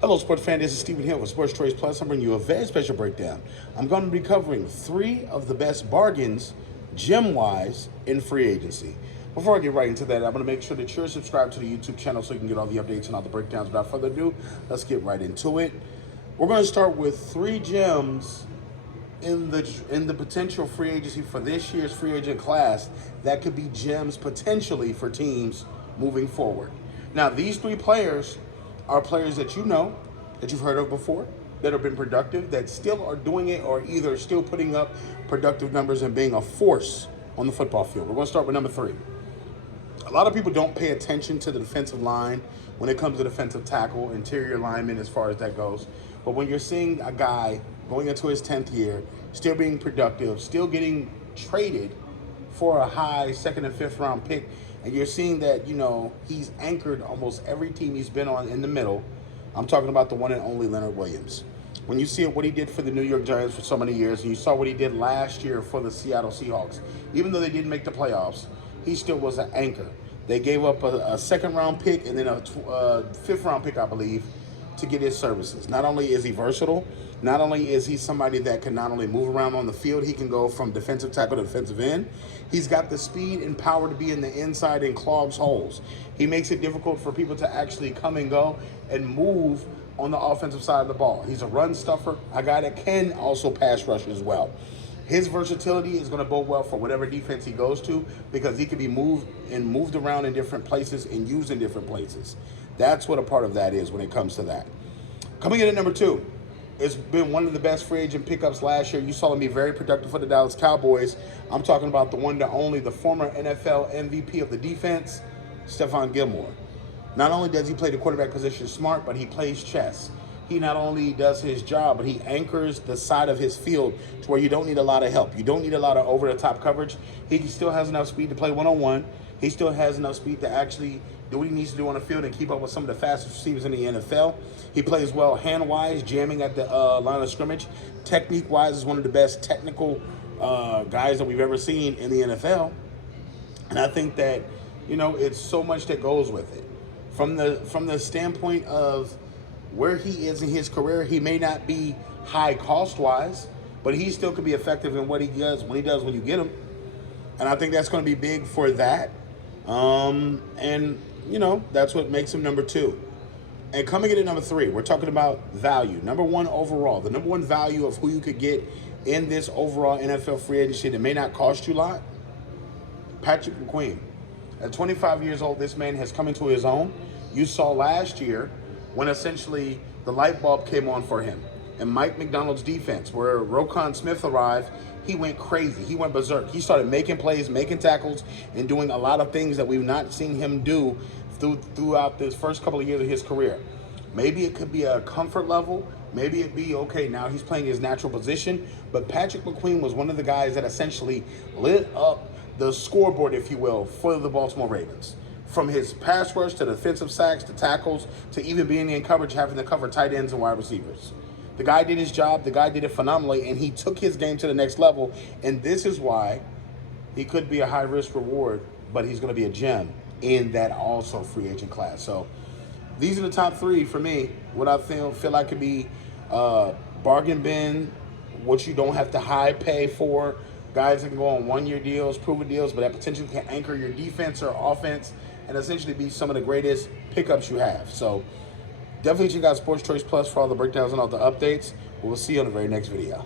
Hello, sports fan. This is Stephen Hill with Sports Choice Plus. I'm bringing you a very special breakdown. I'm going to be covering 3 of the best bargains, gem-wise, in free agency. Before I get right into that, I'm going to make sure that you're subscribed to the YouTube channel so you can get all the updates and all the breakdowns. Without further ado, let's get right into it. We're going to start with 3 gems in the potential free agency for this year's free agent class that could be gems potentially for teams moving forward. Now, these 3 players are players that you know, that you've heard of before, that have been productive, that still are doing it, or either still putting up productive numbers and being a force on the football field. We're going to start with number 3. A lot of people don't pay attention to the defensive line when it comes to defensive tackle, interior lineman as far as that goes. But when you're seeing a guy going into his 10th year, still being productive, still getting traded for a high 2nd and 5th round pick, and you're seeing that, you know, he's anchored almost every team he's been on in the middle. I'm talking about the one and only Leonard Williams. When you see what he did for the New York Giants for so many years, and you saw what he did last year for the Seattle Seahawks, even though they didn't make the playoffs, he still was an anchor. They gave up a 2nd round pick and then a 5th round pick, I believe, to get his services. Not only is he versatile, not only is he somebody that can not only move around on the field, he can go from defensive tackle to defensive end. He's got the speed and power to be in the inside and clogs holes. He makes it difficult for people to actually come and go and move on the offensive side of the ball. He's a run stuffer, a guy that can also pass rush as well. His versatility is going to bode well for whatever defense he goes to because he can be moved around in different places and used in different places. That's what a part of that is when it comes to that. Coming in at number 2, it's been one of the best free agent pickups last year. You saw him be very productive for the Dallas Cowboys. I'm talking about the one, the only, the former NFL MVP of the defense, Stephon Gilmore. Not only does he play the quarterback position smart, but he plays chess. He not only does his job, but he anchors the side of his field to where you don't need a lot of help. You don't need a lot of over-the-top coverage. He still has enough speed to play one-on-one. He still has enough speed to actually do what he needs to do on the field and keep up with some of the fastest receivers in the NFL. He plays well hand-wise, jamming at the line of scrimmage. Technique-wise, is one of the best technical guys that we've ever seen in the NFL. And I think that, you know, it's so much that goes with it. From the standpoint of where he is in his career, he may not be high cost-wise, but he still could be effective in what he does when you get him. And I think that's going to be big for that. And, you know, that's what makes him number 2. And coming in at number 3, we're talking about value. Number 1 overall. The number 1 value of who you could get in this overall NFL free agency that may not cost you a lot, Patrick McQueen. At 25 years old, this man has come into his own. You saw last year when essentially the light bulb came on for him. And Mike McDonald's defense, where Roquan Smith arrived, he went crazy. He went berserk. He started making plays, making tackles, and doing a lot of things that we've not seen him do throughout this first couple of years of his career. Maybe it could be a comfort level. Maybe it'd be, okay, now he's playing his natural position. But Patrick McQueen was one of the guys that essentially lit up the scoreboard, if you will, for the Baltimore Ravens. From his pass rush to defensive sacks to tackles to even being in coverage, having to cover tight ends and wide receivers. The guy did his job. The guy did it phenomenally, and he took his game to the next level. And this is why he could be a high-risk reward, but he's going to be a gem in that also free agent class. So these are the top 3 for me. What I feel like could be bargain bin, what you don't have to high pay for. Guys that can go on 1-year deals, proven deals, but that potentially can anchor your defense or offense and essentially be some of the greatest pickups you have. So definitely check out Sports Choice Plus for all the breakdowns and all the updates. We'll see you on the very next video.